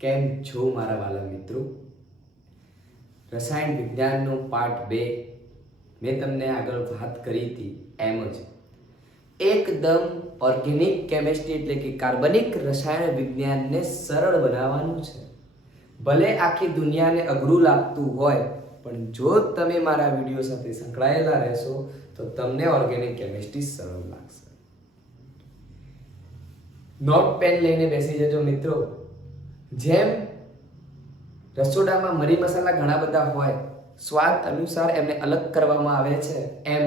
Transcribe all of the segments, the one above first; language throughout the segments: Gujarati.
કેમ છો મારા વાલા મિત્રો? રસાયણ વિજ્ઞાનનો પાઠ 2 મેં તમને આગળ વાત કરી હતી એમ જ એકદમ ઓર્ગેનિક કેમિસ્ટ્રી એટલે કે કાર્બનિક રસાયણ વિજ્ઞાનને સરળ બનાવવાનું છે. ભલે આખી દુનિયાને અઘરું લાગતું હોય, પણ જો તમે મારા વિડીયો સાથે સંકળાયેલા રહેશો તો તમને ઓર્ગેનિક કેમિસ્ટ્રી સરળ લાગશે. નોટ પેન લઈને બેસી જજો મિત્રો. જેમ રસોડામાં મરી મસાલા ઘણા બધા હોય, સ્વાદ અનુસાર એમને અલગ કરવામાં આવે છે, એમ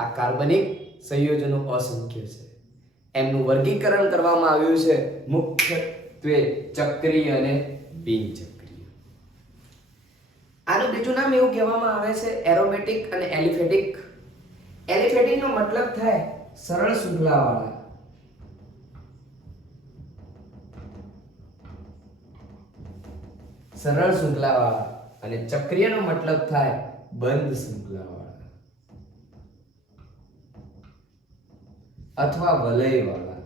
આ કાર્બનિક સંયોજનો અસંખ્ય છે. એમનું વર્ગીકરણ કરવામાં આવ્યું છે મુખ્યત્વે ચક્રીય અને બિનચક્રીય. આનું બીજું નામ એવું કહેવામાં આવે છે એરોમેટિક અને એલિફેટિક. એલિફેટિકનો મતલબ થાય સરળ શૃંખલાવાળા. સરળ શૃંખલાવાળા અને ચક્રીયનો મતલબ થાય બંધ શૃંખલાવાળા અથવા વલયવાળા.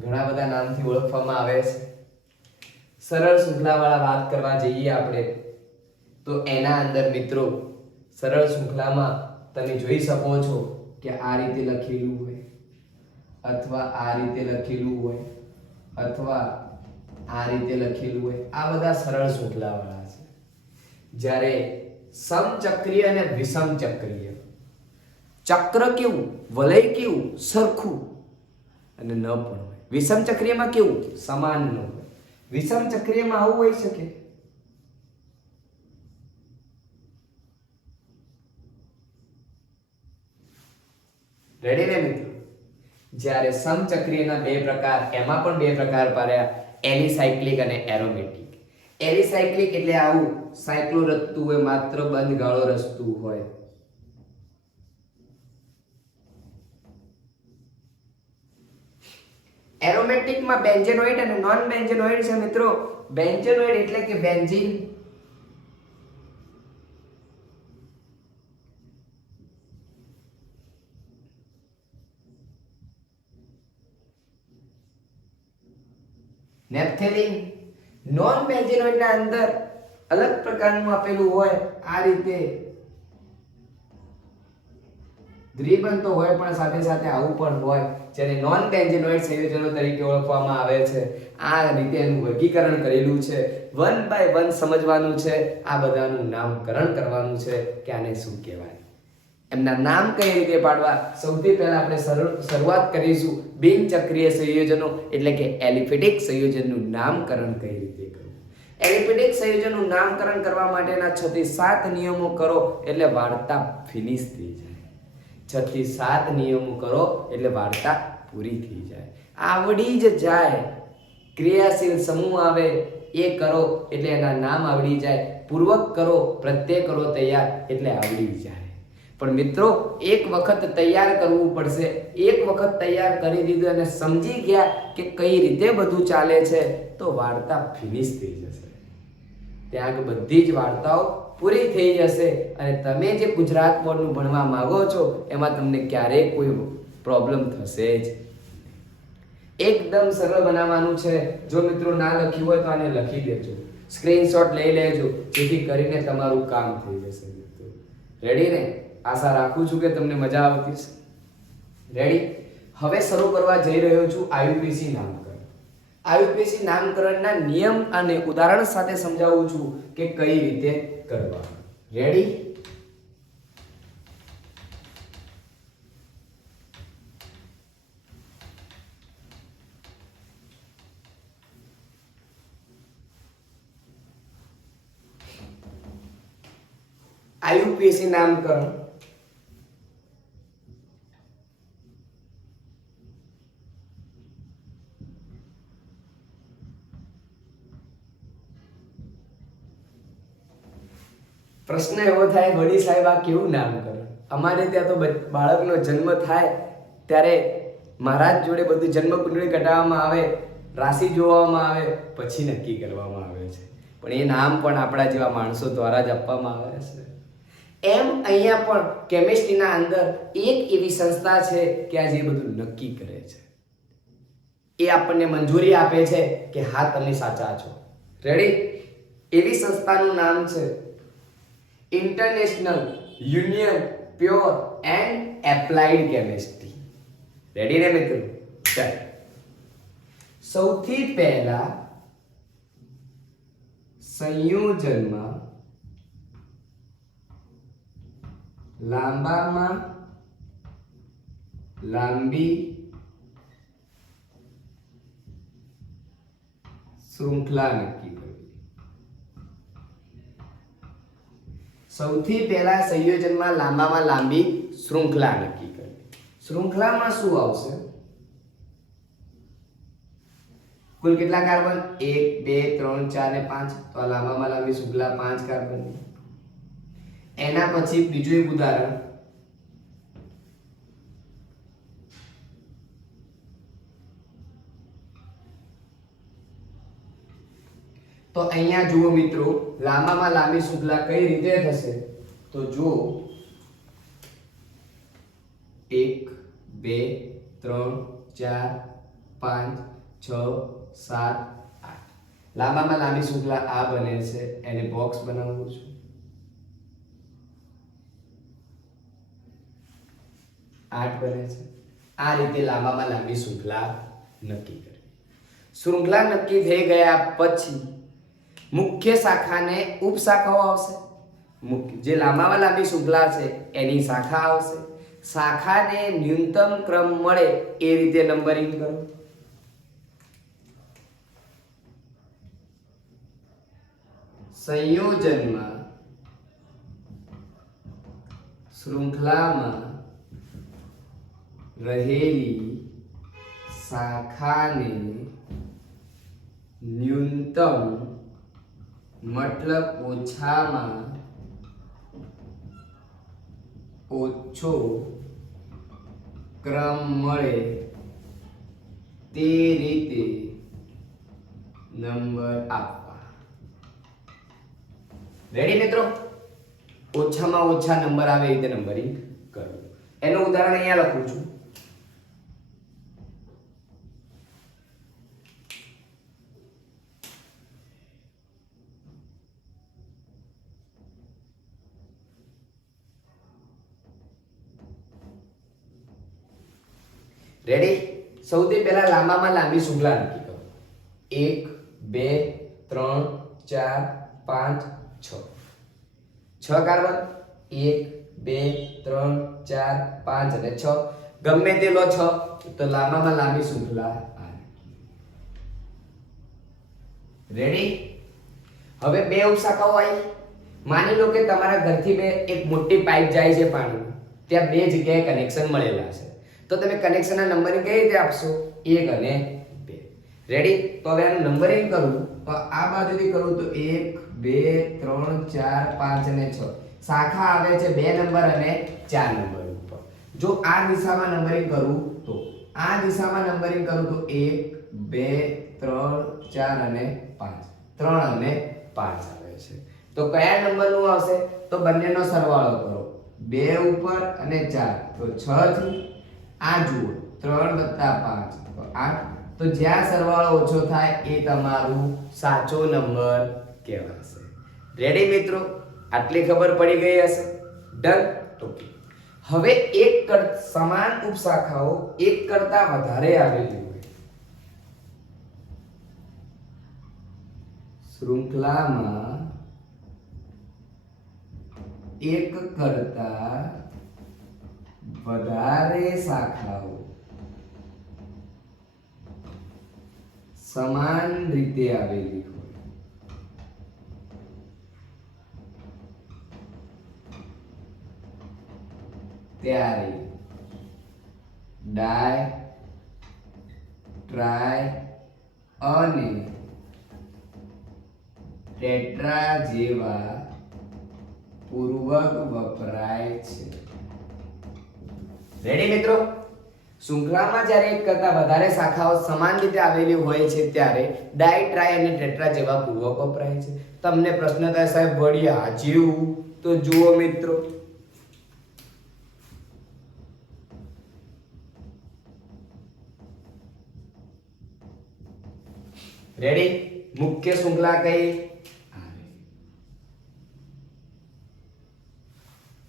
ઘણા બધા નામથી ઓળખવામાં આવે છે. સરળ શૃંખલાવાળા વાત કરવા જઈએ આપણે તો એના અંદર મિત્રો સરળ શૃંખલામાં તમે જોઈ શકો છો કે આ રીતે લખેલું હોય અથવા આ રીતે લખેલું હોય અથવા આ રીતે લખેલું હોય. આ બધા સરળ શૃંખલાવાળા છે. જ્યારે સમચક્રીય અને વિષમચક્રીય, ચક્ર કેવું, વલય કેવું, સરખું અને ન પણ હોય. વિષમચક્રીયમાં કેવું, સમાન ન હોય. વિષમચક્રીયમાં આવું હોઈ શકે. રેડી ને મિત્રો? જ્યારે સમચક્રીયના બે પ્રકાર, એમાં પણ બે પ્રકાર પાડ્યા, એલિસાયક્લિક અને એરોમેટિક. એલિસાયક્લિક એટલે આવું સાયક્લો રચતું હોય, માત્ર બંધ ગાળો રચતું હોય. એરોમેટિકમાં બેન્ઝેનોઇડ અને નોન બેન્ઝેનોઇડ છે મિત્રો. બેન્ઝેનોઇડ એટલે કે બેન્ઝીન, નેપ્થેલિન. નોન બેન્ઝેનોઇડના અંદર અલગ પ્રકારનું આપેલું હોય, આ રીતે દ્વિબંધ તો હોય પણ સાથે સાથે આવું પણ હોય, જેને નોન બેન્ઝેનોઇડ સંયોજનો તરીકે ઓળખવામાં આવે છે. આ રીતે એનું વર્ગીકરણ કરેલું છે. 1 બાય 1 સમજવાનું છે. આ બધાનું નામકરણ કરવાનું છે કે આને શું કહેવાય, એમના નામ કઈ રીતે પાડવા. સૌથી પહેલા આપણે શરૂઆત કરીશું બિનચક્રીય સંયોજનો એટલે કે એલિફેટિક સંયોજનનું નામકરણ કઈ રીતે કરવું. એલિફેટિક સંયોજનનું નામકરણ કરવા માટેના 6 થી 7 નિયમો કરો એટલે વાર્તા ફિનિશ થઈ જાય. 6 થી 7 નિયમો કરો એટલે વાર્તા પૂરી થઈ જાય, આવડી જ જાય. ક્રિયાશીલ સમૂહ આવે એ કરો એટલે એના નામ આવડી જાય. પૂર્વક કરો, પ્રત્યય કરો તૈયાર એટલે આવડી જાય. પણ મિત્રો એક વખત તૈયાર કરવું પડશે. એક વખત તૈયાર કરી દીધું અને સમજી ગયા કે કઈ રીતે બધું ચાલે છે તો વાર્તા ફિનિશ થઈ જશે. ત્યાં બધી જ વાર્તાઓ પૂરી થઈ જશે અને તમે જે ગુજરાત બોર્ડનું ભણવા માંગો છો એમાં તમને ક્યારેય કોઈ પ્રોબ્લેમ થશે જ. એકદમ સરળ બનાવવાનું છે. જો મિત્રો ના લખ્યું હોય તો આને લખી દેજો, સ્ક્રીનશોટ લઈ લેજો, જેથી કરીને તમારું કામ થઈ જશે મિત્રો. રેડી ને? આશા રાખું છું કે તમને મજા આવતી છે. રેડી? હવે શરૂ કરવા જઈ રહ્યો છું આયુપીસી નામકરણ. આયુપીસી નામકરણના નિયમ અને ઉદાહરણ સાથે સમજાવું છું કે કઈ રીતે કરવા. રેડી? આયુપીસી નામકરણ. પ્રશ્ન એવો થાય, વડી સાહેબ આ કેવું નામકરણ? અમારે ત્યાં તો બાળકનો જન્મ થાય ત્યારે મહારાજ જોડે બધું જન્મ કુંડળી કઢાવવામાં આવે, રાશિ જોવામાં આવે, પછી નક્કી કરવામાં આવે છે. પણ એ નામ પણ આપણા જેવા માણસો દ્વારા જ આપવામાં આવે છે. એમ અહીંયા પણ કેમિસ્ટ્રીના અંદર એક એવી સંસ્થા છે કે આ જે બધું નક્કી કરે છે. એ આપણને મંજૂરી આપે છે કે હા તમે સાચા છો. રેડી? એવી સંસ્થાનું નામ છે international union pure and applied chemistry. Ready ને મિત્રો? ચાલો, સૌથી પહેલા સંયોજનમાં લાંબામાં લાંબી શૃંખલા નક્કી કરવી. સૌથી પહેલા સંયોજનમાં લાંબામાં લાંબી શૃંખલા નક્કી કરવી. શૃંખલામાં શું આવશે? કુલ કેટલા કાર્બન? 1 2 3 4 ને 5. તો આ લાંબામાં લાંબી શૃંખલા 5 કાર્બનની. એના પછી બીજું એક ઉદાહરણ, તો અહીંયા જુઓ મિત્રો, લાંબામાં લાંબી શૃંખલા કઈ રીતે થશે? તો જુઓ 1 2 3 4 5 6 7 8. લાંબામાં લાંબી શૃંખલા આ બને છે, એને બોક્સ બનાવું છું. આઠ બને છે. આ રીતે લાંબામાં લાંબી શૃંખલા નક્કી કરવી. શૃંખલા નક્કી થઈ ગયા પછી મુખ્ય શાખાને ઉપશાખાઓ આવશે. જે લાંબામાં લાંબી શૃંખલા છે એની શાખા આવશે. શાખાને ન્યૂનતમ ક્રમ મળે એ રીતે નંબરિંગ કરો. સંયોજનમાં શૃંખલામાં રહેલી શાખાને ન્યૂનતમ મતલબ ઓછામાં ઓછો ક્રમ મળે તે રીતે નંબર આપવા. રેડી મિત્રો? ઓછામાં ઓછા નંબર આવે એ રીતે નંબરિંગ કરવું. એનું ઉદાહરણ અહીંયા લખું છું. રેડી? સૌથી પહેલા લાંબામાં લાંબી શૃંખલા નક્કી કરો. 1 2 3 4 5 6. 6 કાર્બન. 1 2 3 4 5 અને 6. ગમે તે લો 6, તો લાંબામાં લાંબી શૃંખલા આ. રેડી? હવે બે ઉપશાખાઓ આવી. માની લો કે તમારા ઘરથી એક મોટી પાઇપ જાય છે પાણી, ત્યાં બે જગ્યાએ કનેક્શન મળેલા છે. તો તમે કનેક્શનના નંબરિંગ કઈ રીતે આપશો? 1 અને 2. રેડી? તો હવે આનું નંબરિંગ કરું તો આ બાજુથી કરું તો 1 2 3 4 5 અને 6. શાખા આવે છે 2 નંબર અને 4 નંબર ઉપર. જો આ દિશામાં નંબરિંગ કરું તો આ દિશામાં નંબરિંગ કરું તો 1 2 3 4 અને 5. 3 અને 5 આવે છે. તો કયા નંબરનું આવશે? તો બંનેનો સરવાળો કરો. 2 ઉપર અને 4 તો 6 થી આ જુઓ 3 + 5 તો 8. તો જ્યાં સરવાળો ઓછો થાય એ તમારું સાચો નંબર કહેવાશે. રેડી મિત્રો? આટલી ખબર પડી ગઈ હશે. ડન? ઓકે. હવે સમાન ઉપશાખાઓ એક કરતા વધારે આવેલી હોય શૃંખલામાં એક કરતા વધારે શાખાઓ સમાન રીતે આવેલી હોય ત્યારે ડાય, ટ્રાય અને ટેટ્રા જેવા પૂર્વક વપરાય છે. રેડી મિત્રો? શૃંખલામાં જ્યારે એક કરતા વધારે શાખાઓ સમાન રીતે આવેલી હોય છે ત્યારે ડાય, ટ્રાય અને ટેટ્રા જેવા પૂર્વક વપરાય છે. તમને પ્રશ્ન થાય સાહેબ વળી હાચું? તો જુઓ મિત્રો, રેડી? મુખ્ય શૃંખલા કઈ?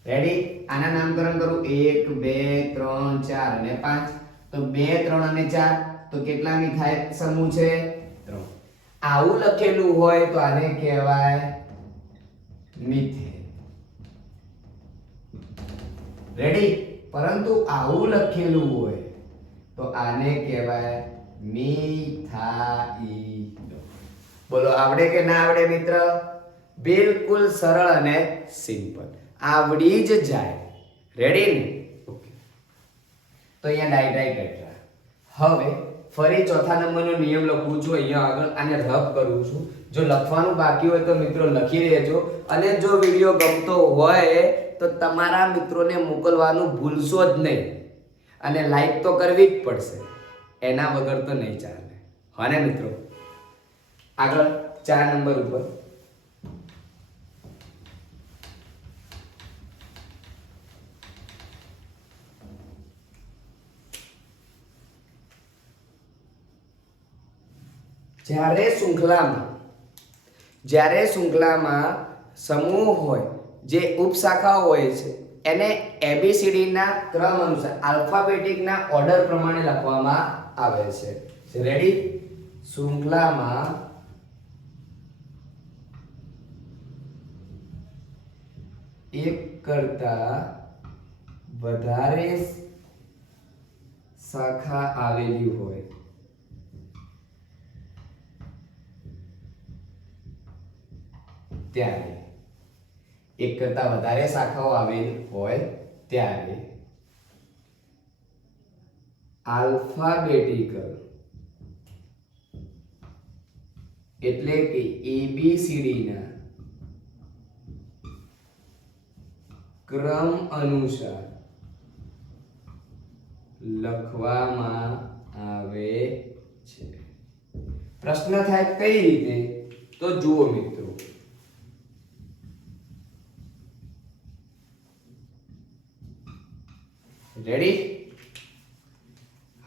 રેડી? આના નામકરણ કરું 1 2 3 4 અને 5. તો 2 3 અને 4 તો કેટલા મિથાઇલ સમૂહ છે? 3. આવું લખેલું હોય તો આને કહેવાય મિથેન. રેડી? પરંતુ આવું લખેલું હોય તો આને કહેવાય મિથાઈલ. બોલો આવડે કે ના આવડે મિત્ર? બિલકુલ સરળ અને સિમ્પલ, આવડી જ જાય. રેડી ને? ઓકે. તો અહીંયા ડાઈ કેટલા? હવે ફરી ચોથા નંબરનો નિયમ લખું છું અહીંયા આગળ, આને રફ કરું છું. જો લખવાનું બાકી હોય તો મિત્રો લખી લેજો, અને જો વિડિયો ગમતો હોય તો તમારા મિત્રોને મોકલવાનું ભૂલશો જ નહીં, અને લાઈક તો કરવી જ પડશે, એના વગર તો નહીં ચાલે. હા ને મિત્રો? આગળ 4 નંબર ઉપર જ્યારે શૃંખલામાં સમૂહ હોય, જે ઉપશાખાઓ હોય છે, એને ABCD ના ક્રમ અનુસાર આલ્ફાબેટિકના ઓર્ડર પ્રમાણે લખવામાં આવે છે. રેડી? શૃંખલામાં એક કરતા વધારે શાખા આવેલી હોય ત્યારે, એક કરતા વધારે શાખાઓ આવેલી હોય ત્યારે આલ્ફાબેટિકલ એટલે કે ABCD ના ક્રમ અનુસાર લખવામાં આવે છે. પ્રશ્ન થાય કઈ રીતે? તો જુઓ મિત્રો, રેડી?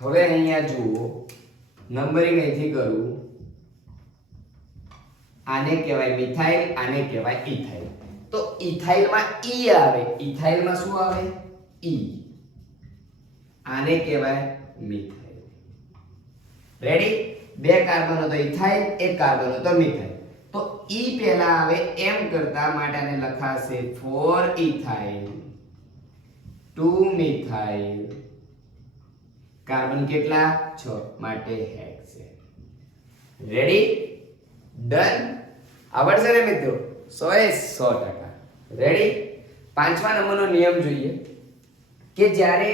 હવે અહીંયા જુઓ, નંબરિંગ અહીંથી કરું. આને કહેવાય મિથાઇલ, આને કહેવાય ઇથાઇલ. તો ઇથાઇલમાં ઈ આવે, ઇથાઇલમાં શું આવે? ઈ. આને કહેવાય મિથાઇલ. રેડી? 2 કાર્બન તો ઇથાઇલ, 1 કાર્બન તો મિથાઇલ. તો ઈ પહેલા આવે એમ કરતા માટે આને લખાશે 4 ઇથાઇલ 2 મિથાઇલ. કાર્બન કેટલા? 6 માટે હેક્સેન. રેડી? ડન? આવડશે ને મિત્રો? 100%. રેડી? 5મા નંબરનો નિયમ જોઈએ કે જ્યારે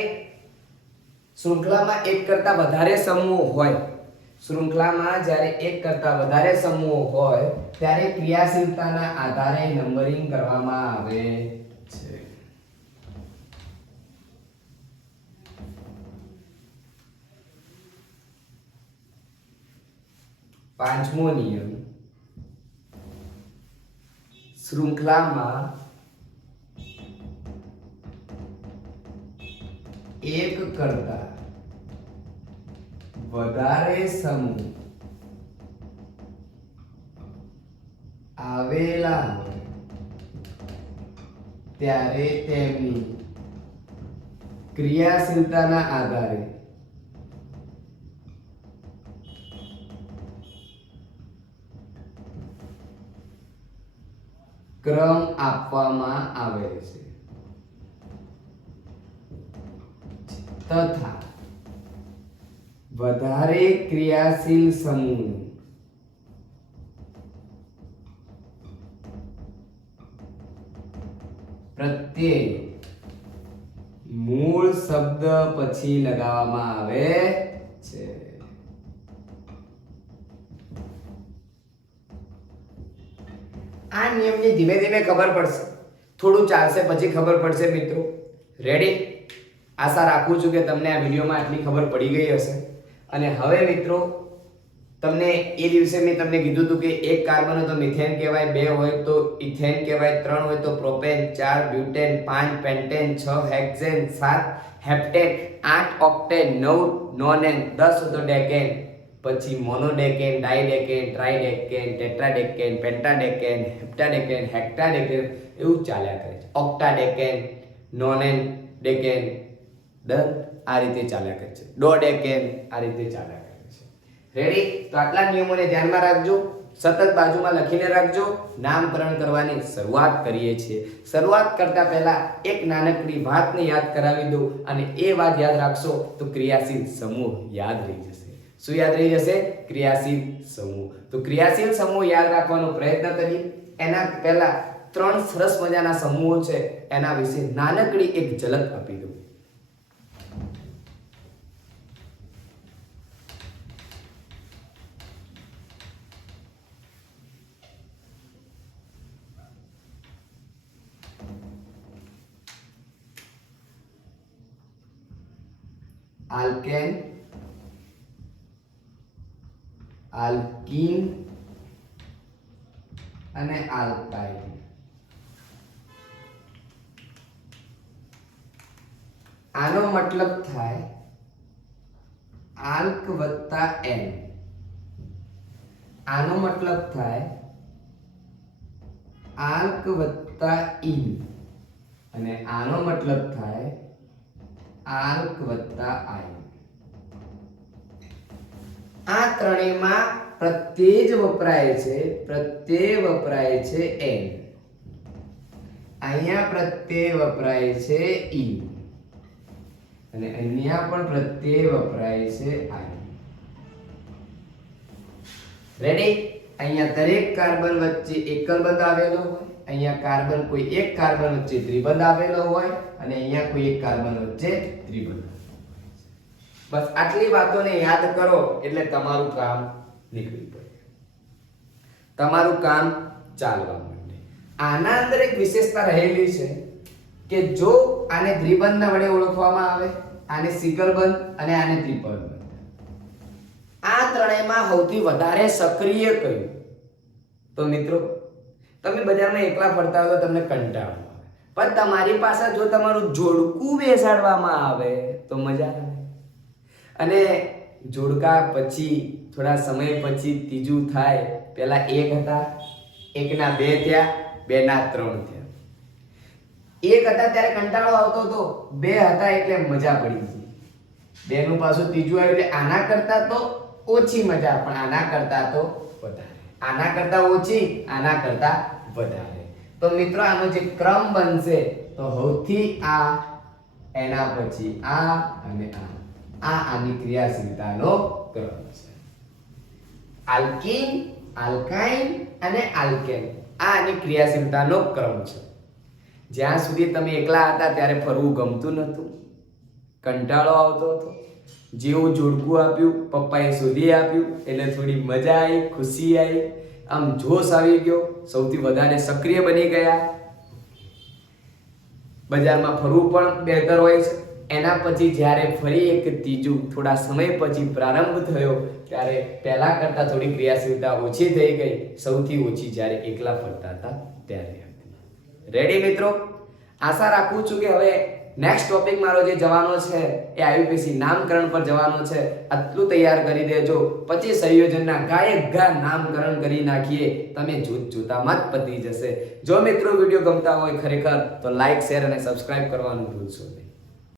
શૃંખલામાં એક કરતા વધારે સમૂહ હોય, ત્યારે ક્રિયાશીલતાના આધારે નંબરિંગ કરવામાં આવે છે. પાંચમો નિયમ, શૃંખલામાં એક કરતા વધારે સમૂહ આવેલા હોય ત્યારે તેમની ક્રિયાશીલતાના આધારે ક્રમ આપવામાં આવે છે, તથા વધારે ક્રિયાશીલ સમૂહ પ્રત્યય મૂળ શબ્દ પછી લગાવવામાં આવે છે. આ નિયમની ધીમે ધીમે ખબર પડશે, થોડું ચાલશે પછી ખબર પડશે મિત્રો. રેડી? આશા રાખું છું કે તમને આ વિડીયોમાં આટલી ખબર પડી ગઈ હશે. અને હવે મિત્રો તમને એ દિવસે મેં તમને કીધું હતું કે 1 કાર્બન હોય તો મિથેન કહેવાય, 2 હોય તો ઇથેન કહેવાય, 3 હોય તો propane, 4 butane, 5 pentane, 6 હેક્સેન, 7 heptane, 8 octane, 9 નોનેન, 10 હોય તો ડેકેન, પછી મોનોડેકેન, ડાઇડેકેન, ટ્રાઇડેકેન, ટેટ્રાડેકેન, પેન્ટાડેકેન, હેપ્ટાડેકેન, હેક્ટાડેકેન એવું ચાલ્યા કરે છે. ઓક્ટાડેકેન, નોનેડેકેન, ડન આ રીતે ચાલ્યા કરે છે. ડોડેકેન આ રીતે ચાલ્યા કરે છે. રેડી? તો આટલા નિયમોને ધ્યાનમાં રાખજો. સતત બાજુમાં લખીને રાખજો. નામકરણ કરવાની શરૂઆત કરીએ છીએ. શરૂઆત કરતા પહેલા એક નાનકડી વાતને યાદ કરાવી દઉં અને એ વાત યાદ રાખશો તો ક્રિયાશીલ સમૂહ યાદ રહી જશે. શું યાદ રહી જશે? ક્રિયાશીલ સમૂહ. તો ક્રિયાશીલ સમૂહ યાદ રાખવાનો પ્રયત્ન કરીએ. એના પહેલા 3 સરસ મજાના સમૂહો છે એના વિશે નાનકડી એક ઝલક આપી દઉં. આલ્કેન, આલ્કીન અને આલ્કાઇન. આનો મતલબ થાય આલ્ક વત્તા એન. આનો મતલબ થાય આલ્ક વત્તા ઈન અને આનો મતલબ થાય આલ્ક વત્તા આઇન. આ ત્રણેયમાં પ્રત્યય જ વપરાય છે. પ્રત્યય વપરાય છે એન. અહીંયા પ્રત્યય વપરાય છે ઈન અને અહીંયા પણ પ્રત્યય વપરાય છે આઇન. રેડી? અહીંયા દરેક કાર્બન વચ્ચે એકલ બંધ આવેલો હોય, અહીંયા કાર્બન કોઈ એક કાર્બન વચ્ચે દ્વિબંધ આવેલો હોય અને અહીંયા કોઈ એક કાર્બન વચ્ચે ત્રિબંધ. બસ આટલી વાતોને યાદ કરો એટલે તમારું કામ નીકળી પડે. તમારું કામ ચાલવા માંડે. આના અંદર એક વિશેષતા રહેલી છે કે જો આને દ્વિબંધના વડે ઓળખવામાં આવે, આને સિકલબંધ અને આને ત્રિબંધ. આ ત્રણેયમાં સૌથી વધારે સક્રિય કયું? તો મિત્રો તમે બજારમાં એકલા ફરતા હો તો તમને કંટાળો આવે, પણ તમારી પાસે જો તમારું જોડકું બેસાડવામાં આવે તો મજા આવે. અને જોડકા પછી થોડા સમય પછી ત્રીજું થાય. પહેલા એક હતા, એકના બે થયા, બેના ત્રણ થયા. એક હતા ત્યારે કંટાળો આવતો હતો, બે હતા એટલે મજા પડી ગઈ. બેનું પાછું ત્રીજું આવ્યું એટલે આના કરતા તો ઓછી મજા, પણ આના કરતા તો વધારે. આના કરતા ઓછી, આના કરતા વધારે. તો મિત્રો આનો જે ક્રમ બનશે તો સૌથી આ, એના પછી આ અને આ આની ક્રિયાશીલતાનો ક્રમ છે. આલ્કીન, આલ્કાઇન અને આલ્કેન આ આની ક્રિયાશીલતાનો ક્રમ છે. જ્યાં સુધી તમે એકલા હતા ત્યારે ફરવું ગમતું નહોતું, કંટાળો આવતો હતો. જેવું જોડકું આપ્યું, પપ્પાએ શોધી આપ્યું એટલે થોડી મજા આવી, ખુશી આવી, આમ જોશ આવી ગયો, સૌથી વધારે સક્રિય બની ગયા. બજારમાં ફરવું પણ બહેતર હોય છે. એના પછી જ્યારે ફરી એક ત્રીજું થોડા સમય પછી પ્રારંભ થયો ત્યારે પહેલા કરતાં થોડી ક્રિયાશીલતા ઓછી થઈ ગઈ. સૌથી ઓછી જ્યારે એકલા ફરતા હતા ત્યારે હતી. રેડી મિત્રો? આશા રાખું છું કે હવે નેક્સ્ટ ટોપિક મારો જે જવાનો છે એ આયુપીસી નામકરણ પર જવાનો છે. આટલું તૈયાર કરી દેજો, પછી સંયોજનના ગાયક ગા નામકરણ કરી નાખીએ. તમે જોતામાં જ પતી જશે. જો મિત્રો વિડીયો ગમતા હોય ખરેખર તો લાઈક, શેર અને સબસ્ક્રાઇબ કરવાનું ભૂલશો નહીં.